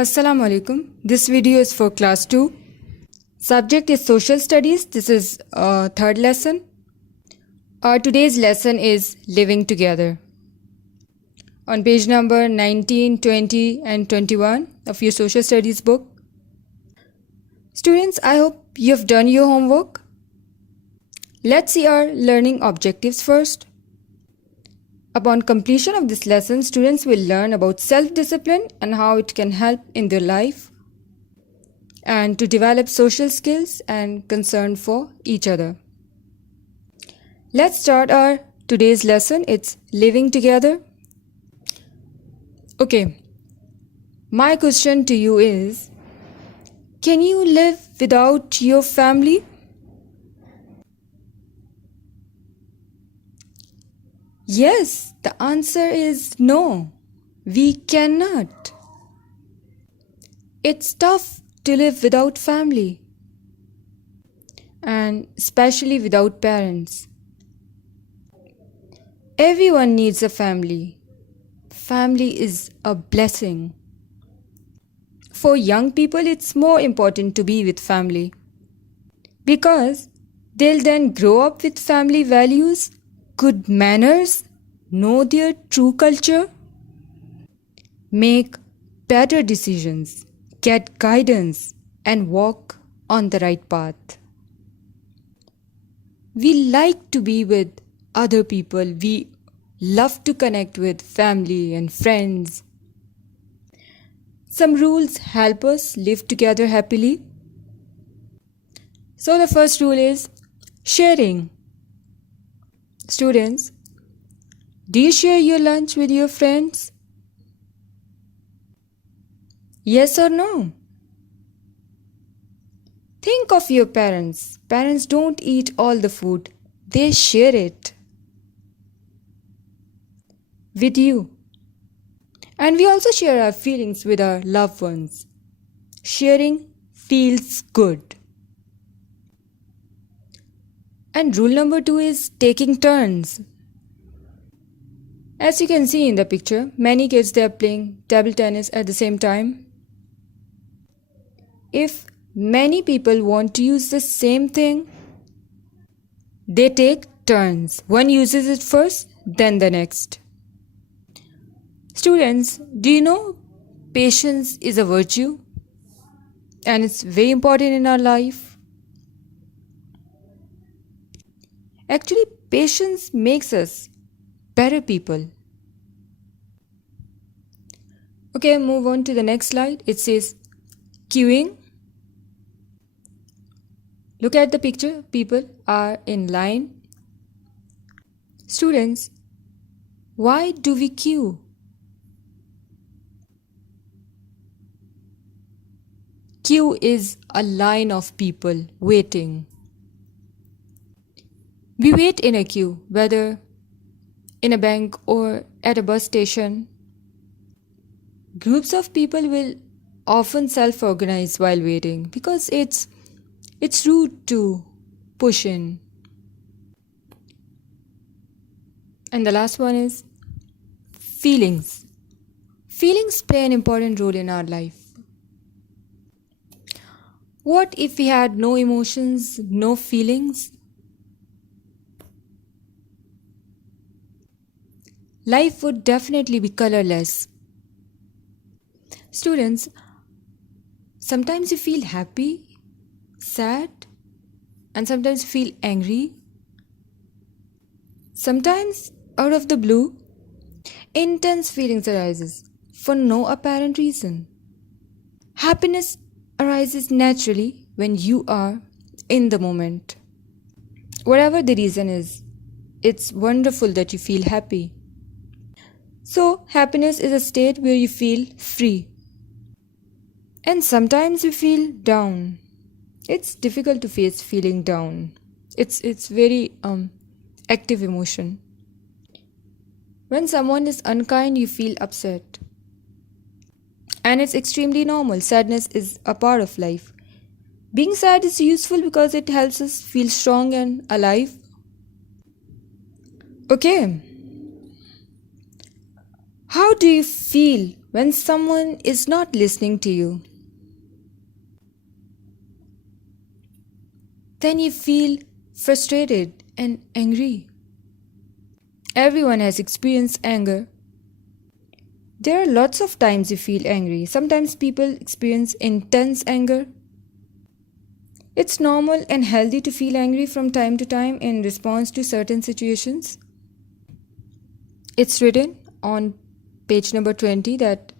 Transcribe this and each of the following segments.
Assalamu alaikum. This video is for class 2. Subject is social studies. This is third lesson. Our today's lesson is living together. On page number 19, 20 and 21 of your social studies book. Students, I hope you have done your homework. Let's see our learning objectives first. Upon completion of this lesson, students will learn about self-discipline and how it can help in their life and to develop social skills and concern for each other. Let's start our today's lesson. It's living together. Okay, my question to you is, can you live without your family? Yes, the answer is no. We cannot. It's tough to live without family, and especially without parents. Everyone needs a family. Family is a blessing. For young people, it's more important to be with family because they'll then grow up with family values, good manners, know their true culture, make better decisions, get guidance, and walk on the right path. We like to be with other people. We love to connect with family and friends. Some rules help us live together happily. So the first rule is sharing. Students, do you share your lunch with your friends? Yes or no? Think of your parents. Parents don't eat all the food. They share it with you. And we also share our feelings with our loved ones. Sharing feels good. And rule number 2 is taking turns. As you can see in the picture, many kids they are playing table tennis at the same time. If many people want to use the same thing, they take turns. One uses it first, then the next. Students, do you know patience is a virtue? And it's very important in our life. Actually, patience makes us better people. Okay, move on to the next slide. It says queuing. Look at the picture. People are in line. Students, why do we queue? Queue is a line of people waiting. We wait in a queue, whether in a bank or at a bus station. Groups of people will often self-organize while waiting because it's rude to push in. And the last one is feelings. Feelings play an important role in our life. What if we had no emotions, no feelings? Life would definitely be colorless. Students, sometimes you feel happy, sad, and sometimes you feel angry. Sometimes, out of the blue, intense feelings arises for no apparent reason. Happiness arises naturally when you are in the moment. Whatever the reason is, it's wonderful that you feel happy. So, happiness is a state where you feel free. And sometimes you feel down. It's difficult to face feeling down. It's very active emotion. When someone is unkind, you feel upset. And it's extremely normal. Sadness is a part of life. Being sad is useful because it helps us feel strong and alive. Okay. How do you feel when someone is not listening to you? Then you feel frustrated and angry. Everyone has experienced anger. There are lots of times you feel angry. Sometimes people experience intense anger. It's normal and healthy to feel angry from time to time in response to certain situations. It's written on page number 20 that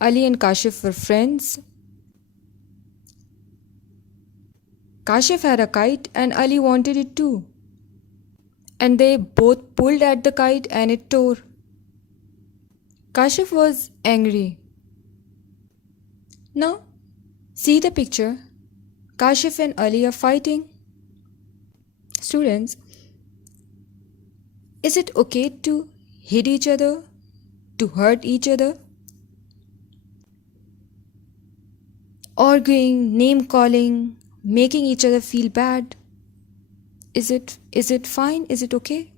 Ali and Kashif were friends. Kashif had a kite and Ali wanted it too. And they both pulled at the kite and it tore. Kashif was angry. Now, see the picture. Kashif and Ali are fighting. Students, is it okay to hit each other, to hurt each other? Arguing, name calling, making each other feel bad. Is it fine? Is it okay?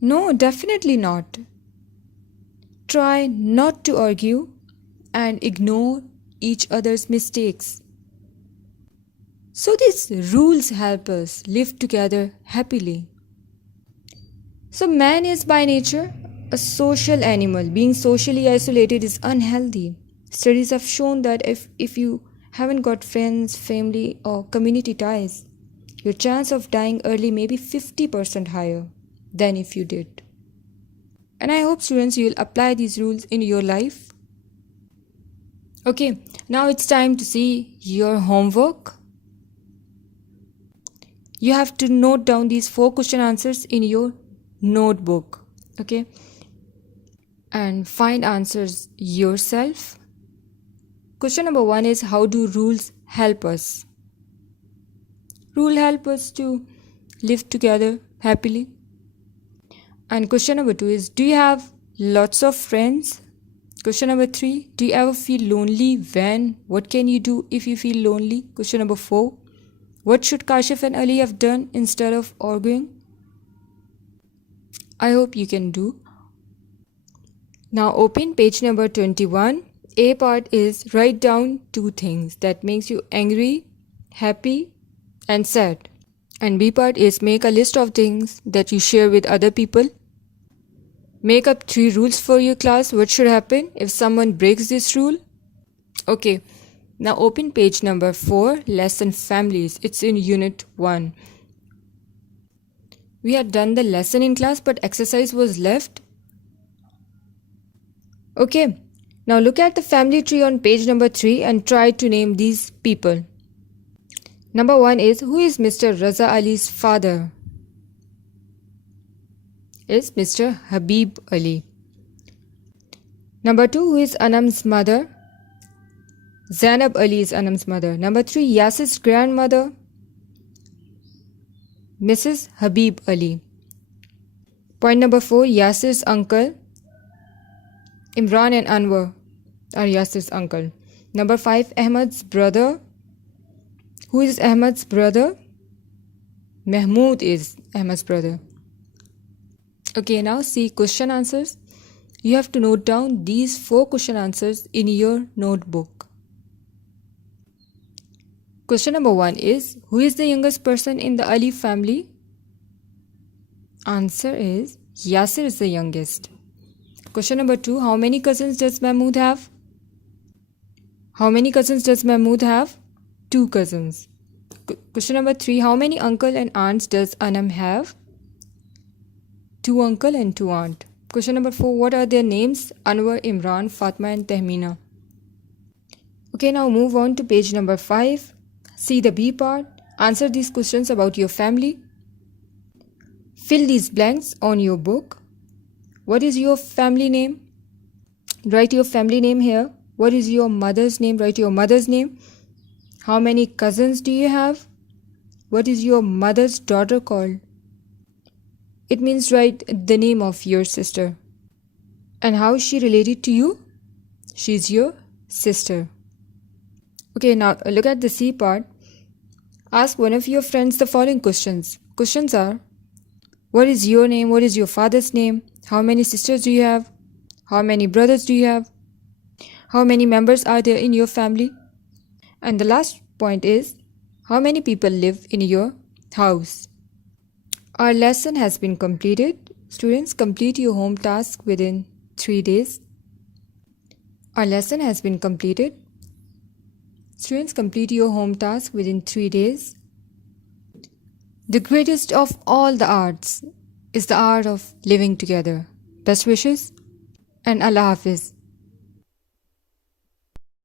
No, definitely not. Try not to argue and ignore each other's mistakes. So these rules help us live together happily. So man is by nature a social animal. Being socially isolated is unhealthy. Studies have shown that if you haven't got friends, family or community ties, your chance of dying early may be 50% higher than if you did. And I hope students you will apply these rules in your life. Okay, now it's time to see your homework. You have to note down these 4 question answers in your notebook. Okay, and find answers yourself. Question number 1 is, how do rules help us? Rule help us to live together happily. And question number 2 is, do you have lots of friends? Question number 3, do you ever feel lonely? When? What can you do if you feel lonely? Question number 4, what should Kashif and Ali have done instead of arguing? I hope you can do. Now open page number 21. A part is, write down 2 things that makes you angry, happy and sad. And B part is, make a list of things that you share with other people. Make up 3 rules for your class. What should happen if someone breaks this rule? Okay, now open page number 4, lesson families. It's in unit 1. We had done the lesson in class, but exercise was left. Okay, now look at the family tree on page number 3 and try to name these people. Number 1 is, who is Mr. Raza Ali's father? Is Mr. Habib Ali. Number 2, who is Anam's mother? Zainab Ali is Anam's mother. Number 3, Yasir's grandmother? Mrs. Habib Ali. Point number 4, Yasir's uncle? Imran and Anwar are Yasir's uncle. Number 5, Ahmad's brother? Who is Ahmad's brother? Mahmood is Ahmad's brother. Okay, now see question answers. You have to note down these 4 question answers in your notebook. Question number 1 is, who is the youngest person in the Ali family? Answer is, Yasir is the youngest. Question number 2, how many cousins does Mahmood have? How many cousins does Mahmood have? 2 cousins. Question number 3, how many uncle and aunts does Anam have? 2 uncle and 2 aunt. Question number 4, what are their names? Anwar, Imran, Fatma and Tehmina. Okay, now move on to page number 5. See the B part. Answer these questions about your family. Fill these blanks on your book. What is your family name? Write your family name here. What is your mother's name? Write your mother's name. How many cousins do you have? What is your mother's daughter called? It means write the name of your sister. And how is she related to you? She's your sister. Okay, now look at the C part. Ask one of your friends the following questions. Questions are, What is your name? What is your father's name? How many sisters do you have? How many brothers do you have? How many members are there in your family? And the last point is, how many people live in your house? Our lesson has been completed. Students, complete your home task within 3 days. Our lesson has been completed. Students, complete your home task within 3 days. The greatest of all the arts is the art of living together. Best wishes and Allah Hafiz.